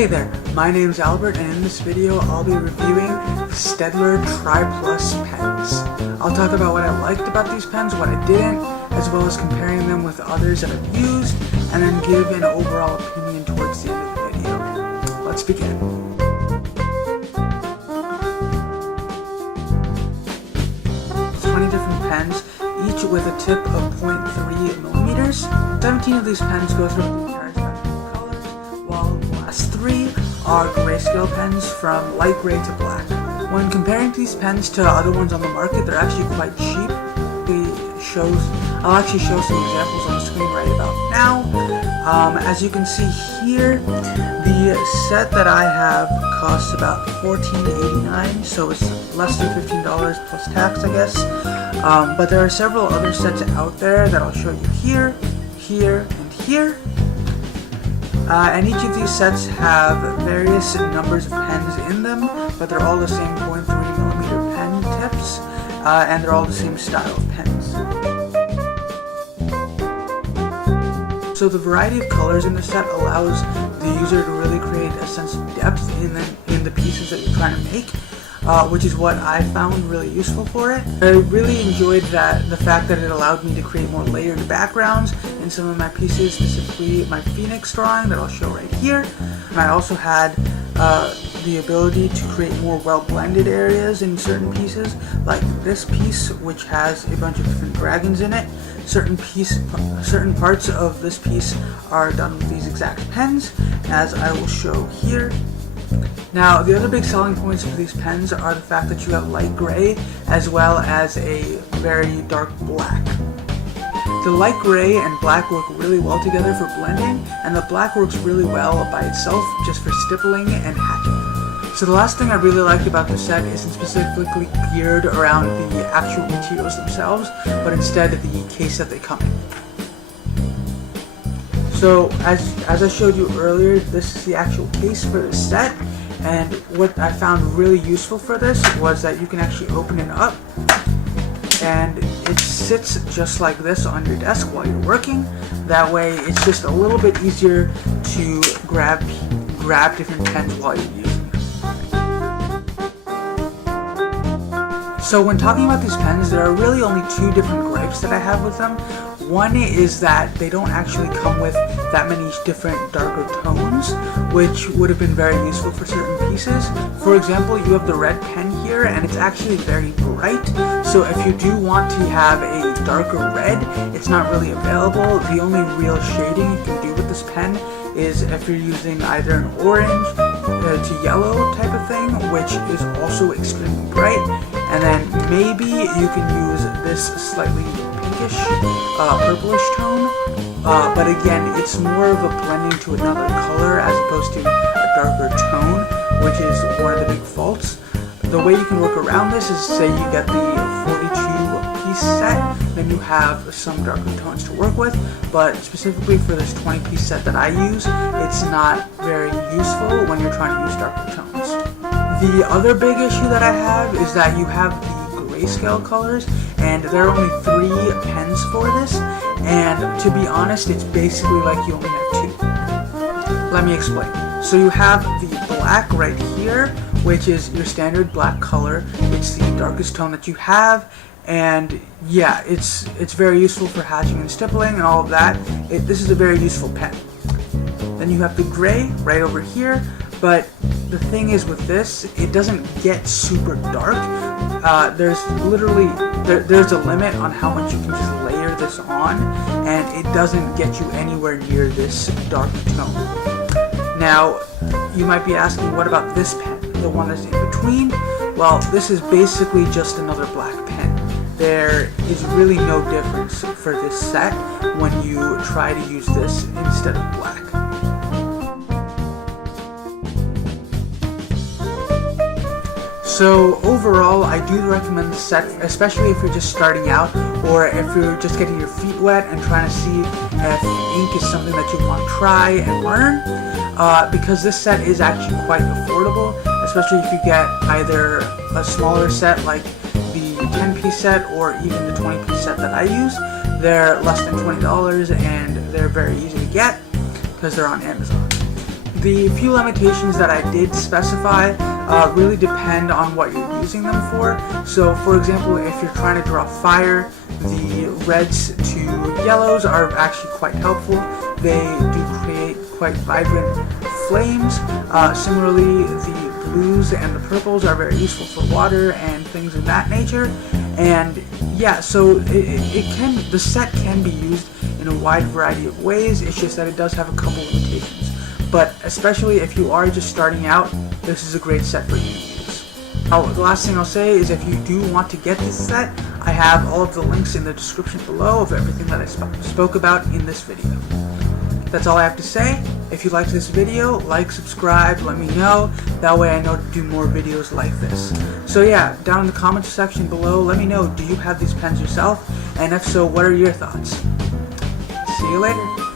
Hey there, my name's Albert, and in this video I'll be reviewing the Steadtler Triplus Pens. I'll talk about what I liked about these pens, what I didn't, as well as comparing them with others that I've used, and then give an overall opinion towards the end of the video. Let's begin. Different pens, each with a tip of 0.3 millimeters. 17 of these pens go through the entire spectrum of colors, while the last 3 are grayscale pens from light gray to black. When comparing these pens to other ones on the market, they're actually quite cheap. I'll actually show some examples on the screen right about now. As you can see here, the set that I have costs about $14.89, so it's less than $15 plus tax, I guess. But there are several other sets out there that I'll show you here, here, and here. And each of these sets have various numbers of pens in them, but they're all the same 0.3 millimeter pen tips, and they're all the same style of pens. So the variety of colors in the set allows the user to really create a sense of depth in the pieces that you're trying to make, which is what I found really useful for it. I really enjoyed the fact that it allowed me to create more layered backgrounds in some of my pieces, specifically my Phoenix drawing that I'll show right here. And I also had the ability to create more well-blended areas in certain pieces, like this piece, which has a bunch of different dragons in it. Certain parts of this piece are done with these exact pens, as I will show here. Now, the other big selling points for these pens are the fact that you have light gray as well as a very dark black. The light gray and black work really well together for blending, and the black works really well by itself just for stippling and hatching. So the last thing I really liked about this set isn't specifically geared around the actual materials themselves, but instead the case that they come in. So as I showed you earlier, this is the actual case for this set, and what I found really useful for this was that you can actually open it up, and it sits just like this on your desk while you're working. That way it's just a little bit easier to grab different pens while you're using them. So when talking about these pens, there are really only 2 different gripes that I have with them. One is that they don't actually come with that many different darker tones, which would have been very useful for certain pieces. For example, you have the red pen here, and it's actually very bright, so if you do want to have a darker red, it's not really available. The only real shading you can do with this pen is if you're using either an orange to yellow type of thing, which is also extremely bright, and then maybe you can use this slightly pinkish, purplish tone, but again, it's more of a blending to another color as opposed to a darker tone, which is one of the big faults. The way you can work around this is, say you get the 42-piece set, then you have some darker tones to work with, but specifically for this 20-piece set that I use, it's not very useful when you're trying to use darker tones. The other big issue that I have is that you have the grayscale colors, and there are only 3 pens for this, and to be honest, it's basically like you only have 2. Let me explain. So you have the black right here, which is your standard black color. It's the darkest tone that you have, and yeah, it's very useful for hatching and stippling and all of that. This is a very useful pen. Then you have the gray right over here, but the thing is with this, it doesn't get super dark. There's a limit on how much you can just layer this on, and it doesn't get you anywhere near this dark tone. Now, you might be asking, what about this pen, the one that's in between? Well, this is basically just another black pen. There is really no difference for this set when you try to use this instead of black. So overall, I do recommend this set, especially if you're just starting out, or if you're just getting your feet wet and trying to see if ink is something that you want to try and learn, because this set is actually quite affordable, especially if you get either a smaller set like the 10-piece set or even the 20-piece set that I use. They're less than $20, and they're very easy to get because they're on Amazon. The few limitations that I did specify really depend on what you're using them for. So for example, if you're trying to draw fire, the reds to yellows are actually quite helpful. They do create quite vibrant flames. Similarly, the blues and the purples are very useful for water and things of that nature. And yeah, so the set can be used in a wide variety of ways. It's just that it does have a couple limitations. But especially if you are just starting out, this is a great set for you to use. Now, the last thing I'll say is if you do want to get this set, I have all of the links in the description below of everything that I spoke about in this video. That's all I have to say. If you liked this video, like, subscribe, let me know. That way I know to do more videos like this. So yeah, down in the comments section below, let me know, do you have these pens yourself? And if so, what are your thoughts? See you later.